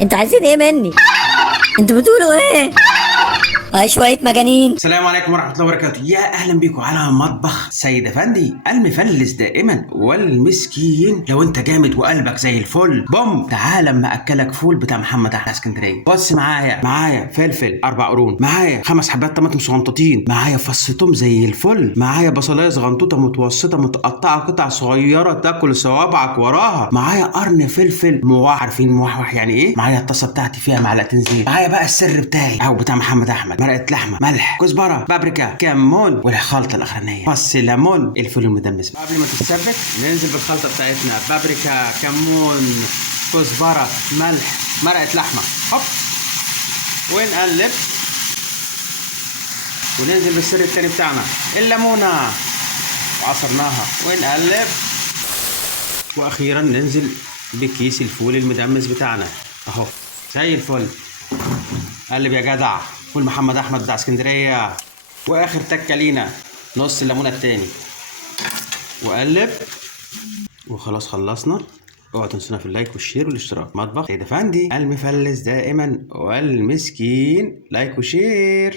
انتوا عايزين ايه مني؟ انتوا بتقولوا ايه؟ شوية مجانين. السلام عليكم ورحمة الله وبركاته. يا أهلا بيكم على مطبخ سيد أفندي المفلس دائما والمسكين. لو أنت جامد وقلبك زي الفل بوم تعال أما أكلك فول بتاع محمد أحمد اسكندرية. بص معايا فلفل 4 قرون، معايا 5 حبات طماطم صغنطوطين، معايا فص توم زي الفل، معايا بصلاية صغنطوطة متوسطة متقطعة قطع صغيرة تاكل صوابعك وراها، معايا قرن فلفل عارفين موحوح يعني إيه؟ معايا الطاسة بتاعتي فيها معلقتين زيت، معايا بقى السر بتاعي أو بتاع محمد أحمد، مرقة لحمة، ملح، كزبرة، بابريكا، كمون، والخلطة الأخرانية فص ليمون، الفول المدمس. قبل ما تتسبك ننزل بالخلطة بتاعتنا، بابريكا، كمون، كزبرة، ملح، مرقة لحمة، هوب، ونقلب وننزل بالسر التاني بتاعنا الليمونة وعصرناها ونقلب، وأخيرا ننزل بكيس الفول المدمس بتاعنا أهو زي الفل. قلب يا جدع، فول محمد أحمد بتاع اسكندرية. واخر تكه لينا نص الليمونه التاني وقلب، وخلاص خلصنا. اوعوا تنسونا في اللايك والشير والاشتراك. مطبخ سيد افندي المفلس دائما والمسكين، لايك وشير.